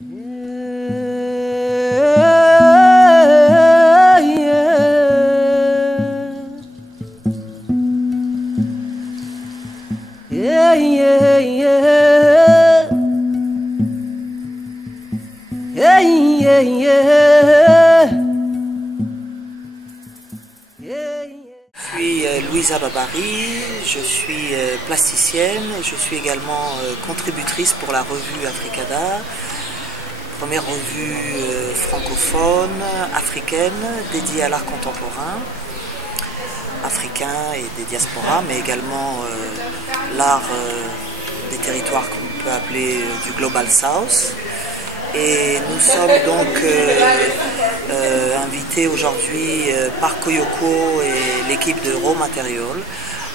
Je suis Louisa Babary, je suis plasticienne, je suis également contributrice pour la revue Africada, première revue francophone, africaine, dédiée à l'art contemporain, africain et des diasporas, mais également l'art des territoires qu'on peut appeler du Global South. Et nous sommes donc invités aujourd'hui par Koyoko et l'équipe de Raw Material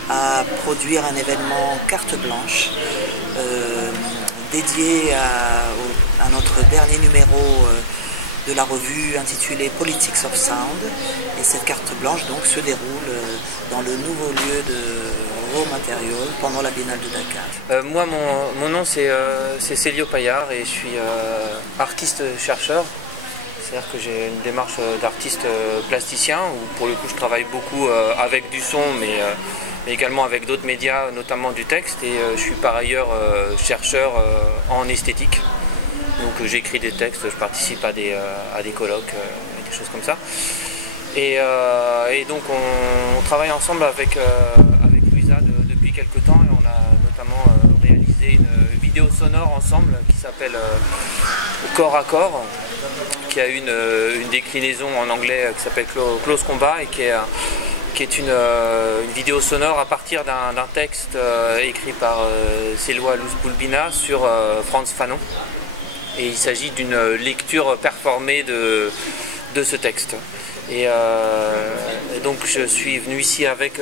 à produire un événement carte blanche dédié à notre dernier numéro de la revue intitulée Politics of Sound. Et cette carte blanche donc se déroule dans le nouveau lieu de Raw Material pendant la Biennale de Dakar. Moi, mon nom c'est Célio Paillard et je suis artiste-chercheur. C'est-à-dire que j'ai une démarche d'artiste plasticien où pour le coup je travaille beaucoup avec du son mais également avec d'autres médias, notamment du texte, et je suis par ailleurs chercheur en esthétique. Donc j'écris des textes, je participe à des colloques, des choses comme ça. Et donc on travaille ensemble avec Louisa depuis quelques temps, et on a notamment réalisé une vidéo sonore ensemble qui s'appelle Corps à Corps, qui a une déclinaison en anglais qui s'appelle Close Combat, et qui est une vidéo sonore à partir d'un texte écrit par Selwa Luz-Bulbina sur Frantz Fanon. Et il s'agit d'une lecture performée de ce texte. Et donc je suis venu ici avec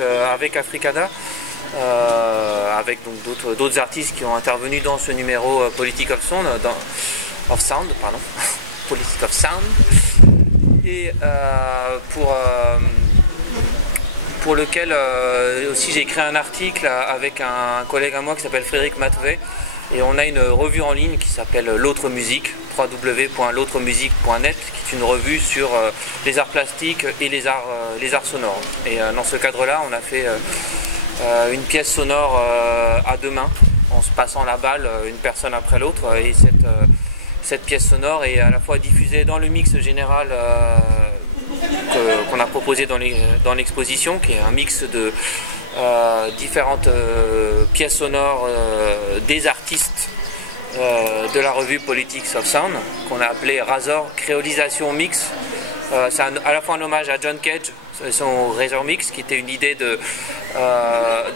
Africada, avec d'autres artistes qui ont intervenu dans ce numéro Politics of Sound, Politics of Sound, et pour lequel aussi j'ai écrit un article avec un collègue à moi qui s'appelle Frédéric Matveet, et on a une revue en ligne qui s'appelle L'Autre Musique, www.l'autremusique.net, qui est une revue sur les arts plastiques et les arts sonores. Et dans ce cadre-là, on a fait une pièce sonore à deux mains, en se passant la balle une personne après l'autre, et cette pièce sonore est à la fois diffusée dans le mix général qu'on a proposé dans l'exposition, qui est un mix de différentes pièces sonores des artistes de la revue Politics of Sound, qu'on a appelé Razor Créolisation Mix. C'est à la fois un hommage à John Cage, son Razor Mix, qui était une idée de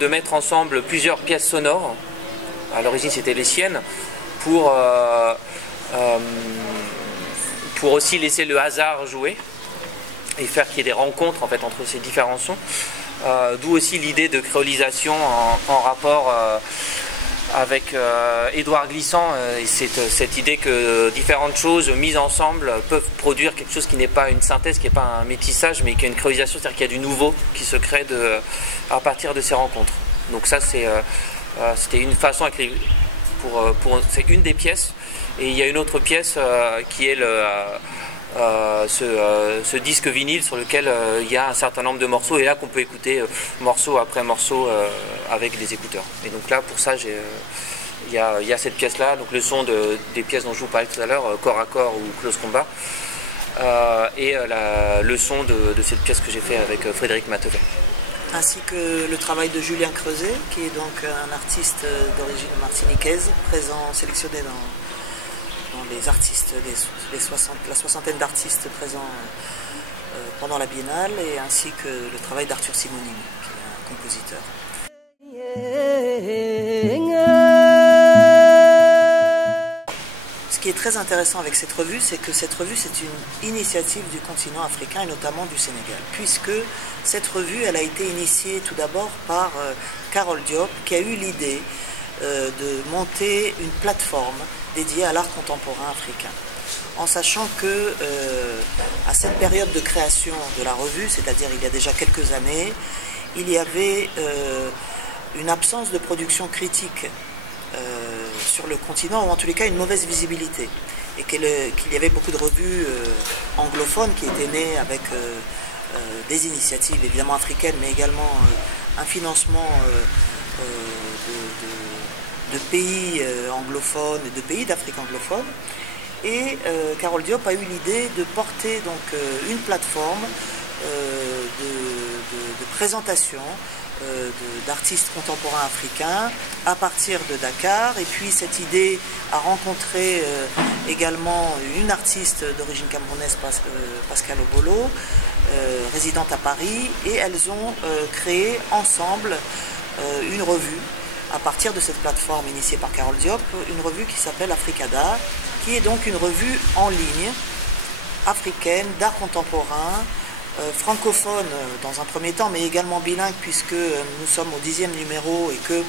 mettre ensemble plusieurs pièces sonores. À l'origine c'était les siennes, pour aussi laisser le hasard jouer et faire qu'il y ait des rencontres en fait entre ces différents sons. D'où aussi l'idée de créolisation en rapport avec Édouard Glissant, et cette idée que différentes choses mises ensemble peuvent produire quelque chose qui n'est pas une synthèse, qui n'est pas un métissage, mais qui est une créolisation, c'est-à-dire qu'il y a du nouveau qui se crée à partir de ces rencontres. Donc ça c'était une façon c'est une des pièces, et il y a une autre pièce qui est ce disque vinyle sur lequel il y a un certain nombre de morceaux, et là qu'on peut écouter morceau après morceau avec des écouteurs. Et donc là pour ça il y a cette pièce là, donc le son des pièces dont je vous parlais tout à l'heure, Corps à Corps ou Close Combat, et le son de cette pièce que j'ai fait avec Frédéric Matveet. Ainsi que le travail de Julien Creuset, qui est donc un artiste d'origine martiniquaise, sélectionné dans les artistes, la soixantaine d'artistes présents pendant la Biennale, et ainsi que le travail d'Arthur Simonini, qui est un compositeur. Ce qui est très intéressant avec cette revue, c'est que cette revue, c'est une initiative du continent africain et notamment du Sénégal, puisque cette revue, elle a été initiée tout d'abord par Carole Diop, qui a eu l'idée de monter une plateforme dédiée à l'art contemporain africain, en sachant que à cette période de création de la revue, c'est-à-dire il y a déjà quelques années, il y avait une absence de production critique sur le continent, ou en tous les cas une mauvaise visibilité. et qu'il y avait beaucoup de revues anglophones qui étaient nées avec des initiatives évidemment africaines, mais également un financement de pays anglophones et de pays d'Afrique anglophone. Et Carole Diop a eu l'idée de porter donc une plateforme de présentation d'artistes contemporains africains à partir de Dakar. Et puis cette idée a rencontré également une artiste d'origine camerounaise, Pascal Obolo, résidente à Paris, et elles ont créé ensemble une revue à partir de cette plateforme initiée par Carole Diop, une revue qui s'appelle Africada, qui est donc une revue en ligne africaine d'art contemporain, francophone dans un premier temps, mais également bilingue, puisque nous sommes au 10e numéro et que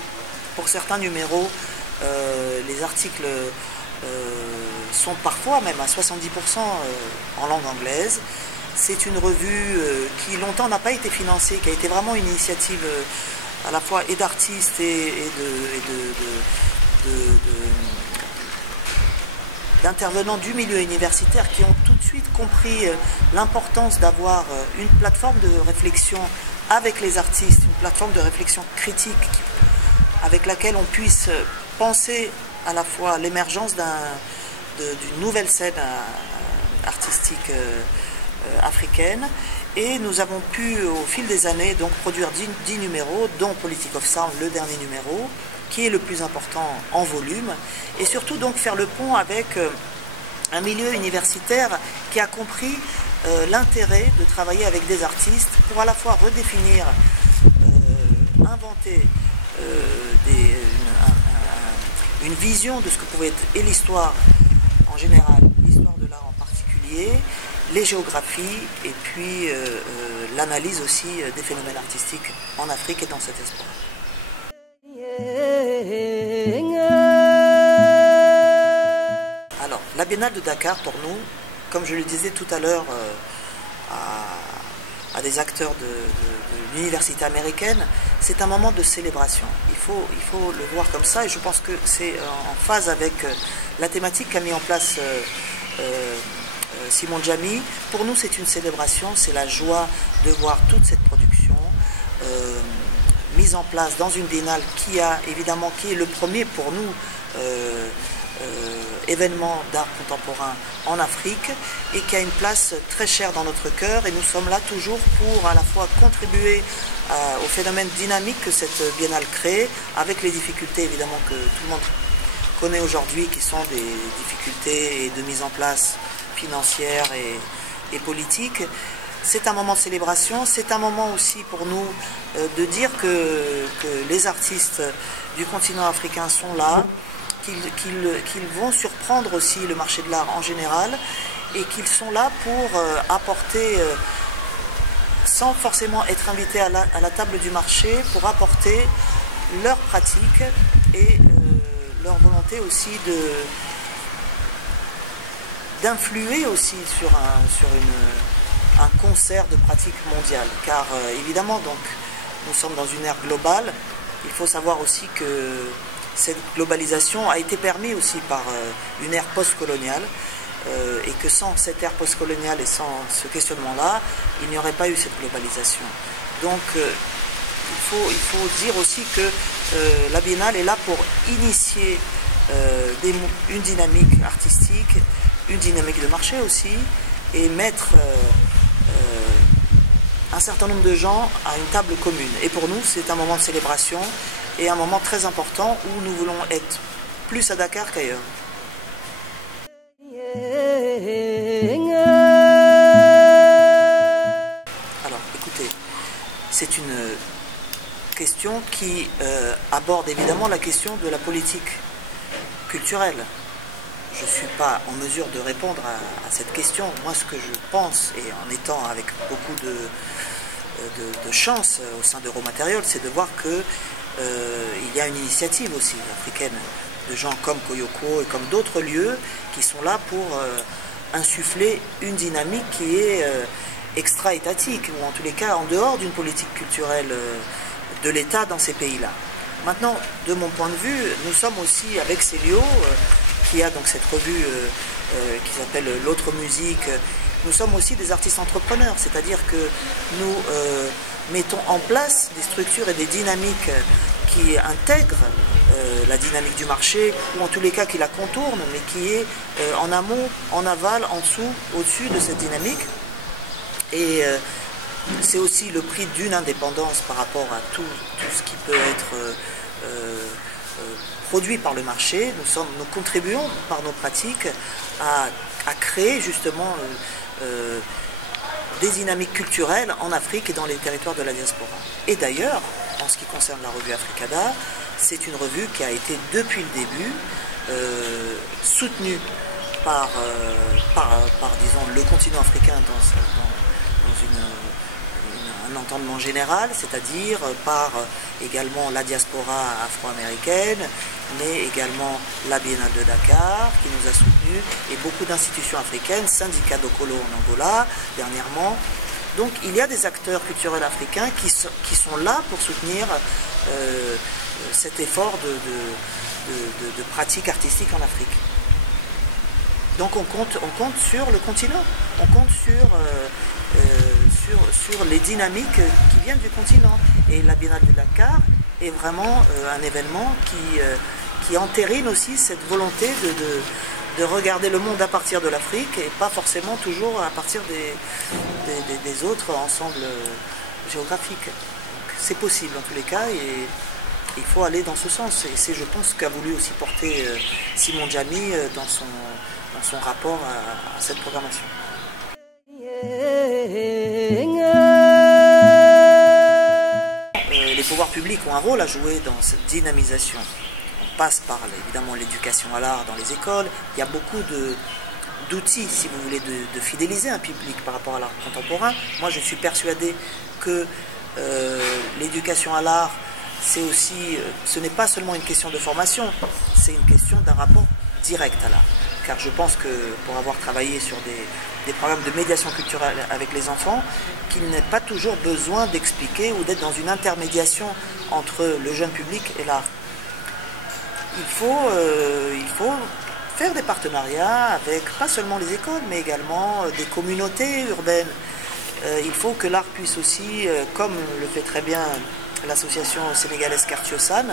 pour certains numéros, les articles sont parfois même à 70% en langue anglaise. C'est une revue qui longtemps n'a pas été financée, qui a été vraiment une initiative à la fois et d'artistes et d'intervenants du milieu universitaire qui ont tout de suite compris l'importance d'avoir une plateforme de réflexion avec les artistes, une plateforme de réflexion critique avec laquelle on puisse penser à la fois l'émergence d'une nouvelle scène artistique africaine. Et nous avons pu, au fil des années, donc produire 10 numéros, dont Politic of Sound, le dernier numéro, qui est le plus important en volume, et surtout donc faire le pont avec un milieu universitaire qui a compris l'intérêt de travailler avec des artistes pour à la fois redéfinir, inventer une vision de ce que pouvait être et l'histoire en général, l'histoire de l'art en particulier, les géographies et puis l'analyse aussi des phénomènes artistiques en Afrique et dans cet espoir. Alors, la Biennale de Dakar, pour nous, comme je le disais tout à l'heure à des acteurs de l'université américaine, c'est un moment de célébration. Il faut le voir comme ça, et je pense que c'est en phase avec la thématique qu'a mis en place Simon Djamil. Pour nous, c'est une célébration, c'est la joie de voir toute cette production mise en place dans une biennale qui est le premier pour nous événement d'art contemporain en Afrique et qui a une place très chère dans notre cœur, et nous sommes là toujours pour à la fois contribuer au phénomène dynamique que cette biennale crée, avec les difficultés évidemment que tout le monde connaît aujourd'hui, qui sont des difficultés de mise en place financière et politique. C'est un moment de célébration, c'est un moment aussi pour nous de dire que les artistes du continent africain sont là, qu'ils vont surprendre aussi le marché de l'art en général, et qu'ils sont là pour apporter, sans forcément être invités à la table du marché, pour apporter leur pratique et leur volonté aussi d'influer aussi sur un concert de pratique mondiale. Car évidemment, donc, nous sommes dans une ère globale. Il faut savoir aussi que cette globalisation a été permise aussi par une ère postcoloniale, et que sans cette ère postcoloniale et sans ce questionnement-là, il n'y aurait pas eu cette globalisation. Donc il faut dire aussi que la Biennale est là pour initier une dynamique artistique, une dynamique de marché aussi, et mettre un certain nombre de gens à une table commune. Et pour nous, c'est un moment de célébration et un moment très important où nous voulons être plus à Dakar qu'ailleurs. Alors, écoutez, c'est une question qui aborde évidemment la question de la politique culturelle. Je ne suis pas en mesure de répondre à cette question. Moi, ce que je pense, et en étant avec beaucoup de chance au sein d'Euromatériel, c'est de voir qu'il y a une initiative aussi africaine de gens comme Koyoko et comme d'autres lieux qui sont là pour insuffler une dynamique qui est extra-étatique, ou en tous les cas en dehors d'une politique culturelle de l'État dans ces pays-là. Maintenant, de mon point de vue, nous sommes aussi avec Célio qui a donc cette revue qui s'appelle L'autre musique, nous sommes aussi des artistes entrepreneurs, c'est-à-dire que nous mettons en place des structures et des dynamiques qui intègrent la dynamique du marché, ou en tous les cas qui la contournent, mais qui est en amont, en aval, en dessous, au-dessus de cette dynamique. Et c'est aussi le prix d'une indépendance par rapport à tout ce qui peut être produit par le marché. Nous contribuons par nos pratiques à créer justement des dynamiques culturelles en Afrique et dans les territoires de la diaspora. Et d'ailleurs, en ce qui concerne la revue Africada, c'est une revue qui a été depuis le début soutenue par disons, le continent africain dans un entendement général, c'est-à-dire par également la diaspora afro-américaine, mais également la Biennale de Dakar qui nous a soutenus, et beaucoup d'institutions africaines, Syndicat d'Okolo en Angola dernièrement. Donc il y a des acteurs culturels africains qui sont là pour soutenir cet effort de pratique artistique en Afrique. Donc on compte sur le continent, on compte sur les dynamiques qui viennent du continent. Et la Biennale de Dakar est vraiment un événement qui entérine aussi cette volonté de regarder le monde à partir de l'Afrique et pas forcément toujours à partir des autres ensembles géographiques. C'est possible en tous les cas, et il faut aller dans ce sens. Et c'est, je pense, qu'a voulu aussi porter Simon Djamil dans son rapport à cette programmation. Les pouvoirs publics ont un rôle à jouer dans cette dynamisation. On passe par évidemment l'éducation à l'art dans les écoles. Il y a beaucoup d'outils, si vous voulez, de fidéliser un public par rapport à l'art contemporain. Moi, je suis persuadé que l'éducation à l'art, c'est aussi, ce n'est pas seulement une question de formation, c'est une question d'un rapport direct à l'art. Car je pense que pour avoir travaillé sur des programmes de médiation culturelle avec les enfants, qu'il n'est pas toujours besoin d'expliquer ou d'être dans une intermédiation entre le jeune public et l'art. Il faut faire des partenariats avec pas seulement les écoles, mais également des communautés urbaines. Il faut que l'art puisse aussi, comme le fait très bien l'association sénégalaise Cartiosan,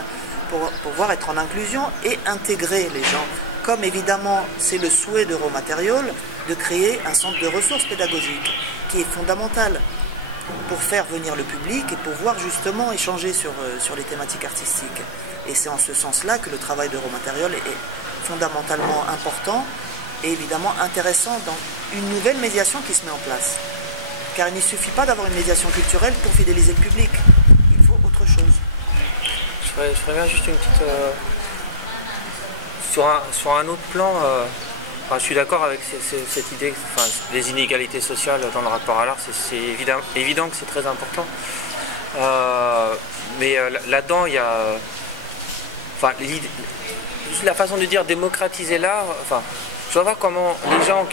pour pouvoir être en inclusion et intégrer les gens. Comme évidemment c'est le souhait d'Euromatérial de créer un centre de ressources pédagogiques qui est fondamental pour faire venir le public et pouvoir justement échanger sur les thématiques artistiques. Et c'est en ce sens-là que le travail d'Euromatérial est fondamentalement important et évidemment intéressant dans une nouvelle médiation qui se met en place. Car il ne suffit pas d'avoir une médiation culturelle pour fidéliser le public, il faut autre chose. Je ferais bien juste une petite... Sur un autre plan, je suis d'accord avec cette idée, des inégalités sociales dans le rapport à l'art, c'est évident que c'est très important. Mais là-dedans, il y a... la façon de dire démocratiser l'art, je vois pas comment les gens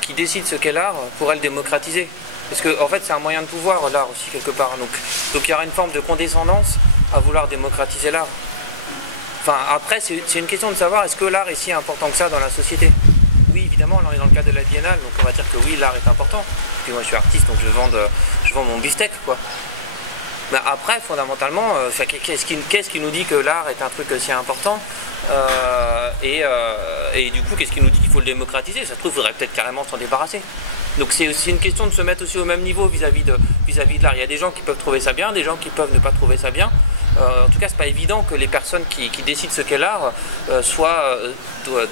qui décident ce qu'est l'art pourraient le démocratiser. Parce que en fait, c'est un moyen de pouvoir, l'art aussi, quelque part. Donc il y aura une forme de condescendance à vouloir démocratiser l'art. Après, c'est une question de savoir, est-ce que l'art est si important que ça dans la société? Oui, évidemment, là on est dans le cadre de la Biennale, donc on va dire que oui, l'art est important. Puis moi je suis artiste, donc je vends mon beefsteak, quoi. Mais après, fondamentalement, qu'est-ce qui nous dit que l'art est un truc si important? Et du coup, qu'est-ce qui nous dit qu'il faut le démocratiser? Ça se trouve, il faudrait peut-être carrément s'en débarrasser. Donc c'est aussi une question de se mettre aussi au même niveau vis-à-vis de l'art. Il y a des gens qui peuvent trouver ça bien, des gens qui peuvent ne pas trouver ça bien. En tout cas, c'est pas évident que les personnes qui décident ce qu'est l'art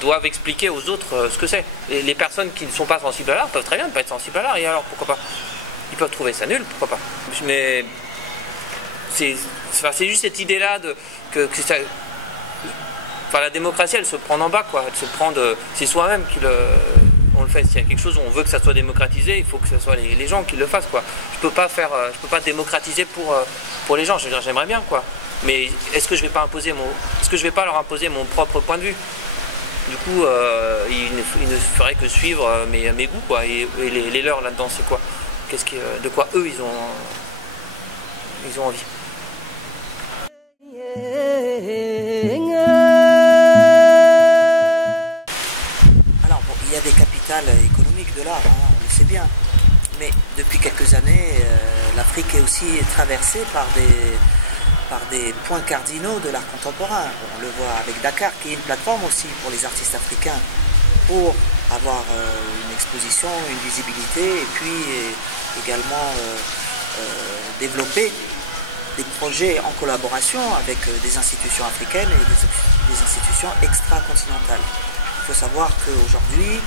doivent expliquer aux autres ce que c'est. Et les personnes qui ne sont pas sensibles à l'art peuvent très bien ne pas être sensibles à l'art, et alors pourquoi pas? Ils peuvent trouver ça nul, pourquoi pas? Mais c'est juste cette idée-là la démocratie, elle se prend en bas, quoi. Elle se prend c'est soi-même on le fait. S'il y a quelque chose où on veut que ça soit démocratisé, il faut que ce soit les gens qui le fassent, quoi. Je peux pas démocratiser pour les gens. Je veux dire, j'aimerais bien, quoi. Mais est-ce que je vais pas leur imposer mon propre point de vue? Du coup, il ne ferait que suivre mes goûts, quoi. Et les leurs là-dedans, c'est quoi? De quoi eux ils ont envie. il y a des capitales économiques de l'art, hein, on le sait bien. Mais depuis quelques années, l'Afrique est aussi traversée par des points cardinaux de l'art contemporain. On le voit avec Dakar, qui est une plateforme aussi pour les artistes africains, pour avoir une exposition, une visibilité, et puis également développer des projets en collaboration avec des institutions africaines et des institutions extra-continentales. Il faut savoir qu'aujourd'hui,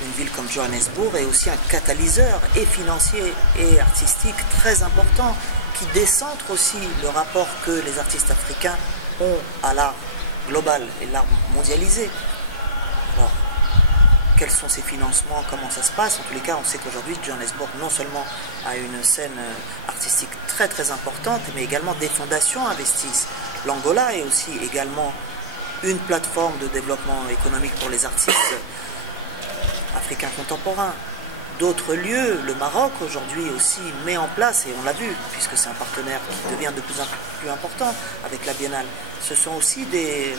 une ville comme Johannesburg est aussi un catalyseur et financier et artistique très important qui décentre aussi le rapport que les artistes africains ont à l'art global et l'art mondialisé. Alors, quels sont ces financements, comment ça se passe? En tous les cas, on sait qu'aujourd'hui, Johannesburg non seulement a une scène artistique très très importante, mais également des fondations investissent. L'Angola est aussi également une plateforme de développement économique pour les artistes africains contemporains. D'autres lieux, le Maroc aujourd'hui aussi met en place, et on l'a vu, puisque c'est un partenaire qui devient de plus en plus important avec la Biennale, ce sont aussi des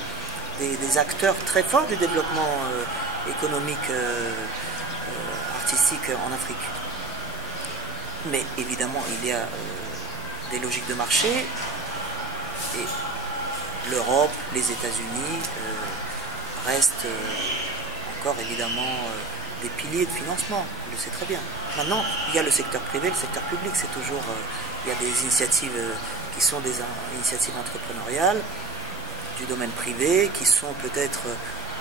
acteurs très forts du développement économique, artistique en Afrique. Mais évidemment, il y a des logiques de marché, et l'Europe, les États-Unis restent encore évidemment des piliers de financement, on le sait très bien. Maintenant, il y a le secteur privé, le secteur public, c'est toujours, il y a des initiatives qui sont des initiatives entrepreneuriales du domaine privé, qui sont peut-être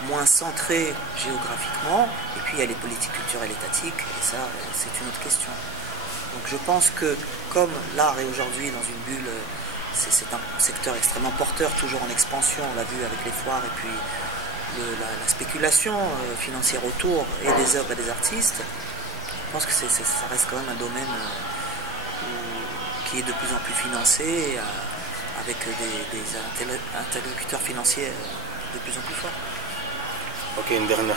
moins centrées géographiquement, et puis il y a les politiques culturelles étatiques, et ça, c'est une autre question. Donc je pense que, comme l'art est aujourd'hui dans une bulle, c'est un secteur extrêmement porteur, toujours en expansion, on l'a vu avec les foires, et puis la spéculation financière autour et des œuvres et des artistes. Je pense que ça reste quand même un domaine qui est de plus en plus financé, avec des interlocuteurs financiers de plus en plus forts. Ok, une dernière.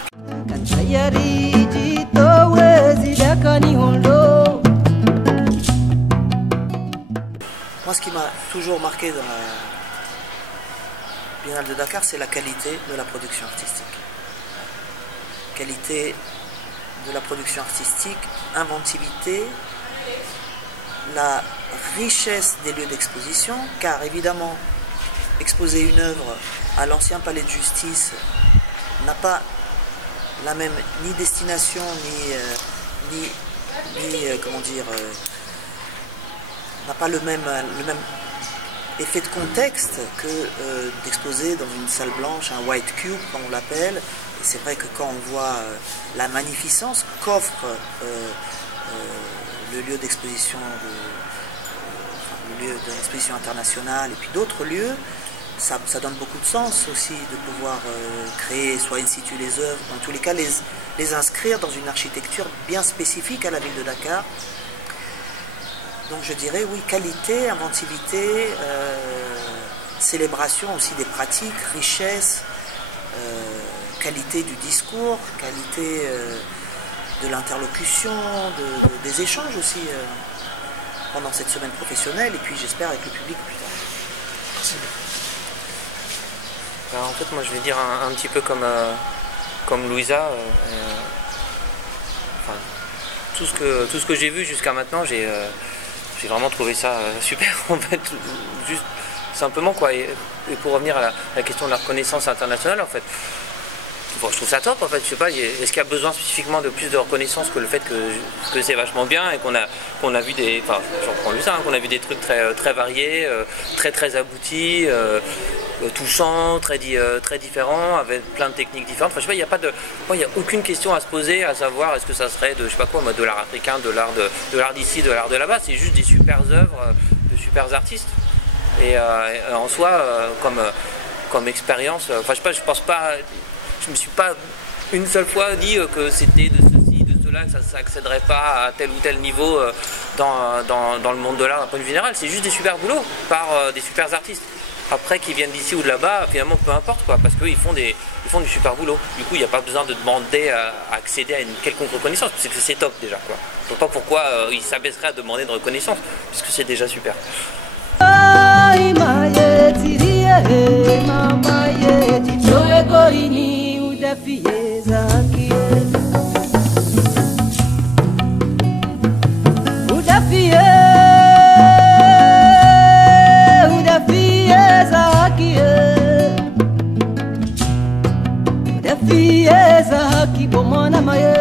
Moi, ce qui m'a toujours marqué dans la Biennale de Dakar, c'est la qualité de la production artistique. Qualité de la production artistique, inventivité, la richesse des lieux d'exposition, car évidemment, exposer une œuvre à l'ancien palais de justice n'a pas la même ni destination, comment dire, n'a pas le même effet de contexte que d'exposer dans une salle blanche, un white cube comme on l'appelle. Et c'est vrai que quand on voit la magnificence qu'offre le lieu d'exposition le lieu de l'exposition internationale et puis d'autres lieux, ça donne beaucoup de sens aussi de pouvoir créer soit in situ les œuvres, dans tous les cas les inscrire dans une architecture bien spécifique à la ville de Dakar. Donc je dirais oui, qualité, inventivité, célébration aussi des pratiques, richesse, qualité du discours, qualité de l'interlocution, des échanges aussi pendant cette semaine professionnelle, et puis j'espère avec le public plus tard. Merci. Alors, en fait, moi je vais dire un petit peu comme Louisa. Enfin, tout ce que j'ai vu jusqu'à maintenant, j'ai vraiment trouvé ça super en fait, juste simplement quoi. Et pour revenir à la question de la reconnaissance internationale, en fait, bon, je trouve ça top en fait. Je sais pas, est-ce qu'il y a besoin spécifiquement de plus de reconnaissance que le fait que c'est vachement bien et qu'on a vu des, enfin, j'en prends juste ça, qu'on a vu des trucs très variés, très aboutis, touchants, très différents, avec plein de techniques différentes. Enfin, je sais pas, il y a aucune question à se poser, à savoir est-ce que ça serait de, je sais pas quoi, de l'art africain, de l'art d'ici, de l'art de là-bas. C'est juste des super œuvres, de super artistes. Et en soi, comme expérience, enfin, je sais pas, je pense pas. Je me suis pas une seule fois dit que c'était de ceci, de cela, que ça ne s'accéderait pas à tel ou tel niveau dans le monde de l'art d'un point de vue général. C'est juste des super boulots par des super artistes. Après, qu'ils viennent d'ici ou de là-bas, finalement, peu importe quoi, parce qu'ils font du super boulot. Du coup, il n'y a pas besoin de demander à accéder à une quelconque reconnaissance, parce que c'est top déjà quoi. Je ne vois pas pourquoi ils s'abaisseraient à demander de reconnaissance, puisque c'est déjà super. udafie za haki udafie za haki udafie za haki bomona maye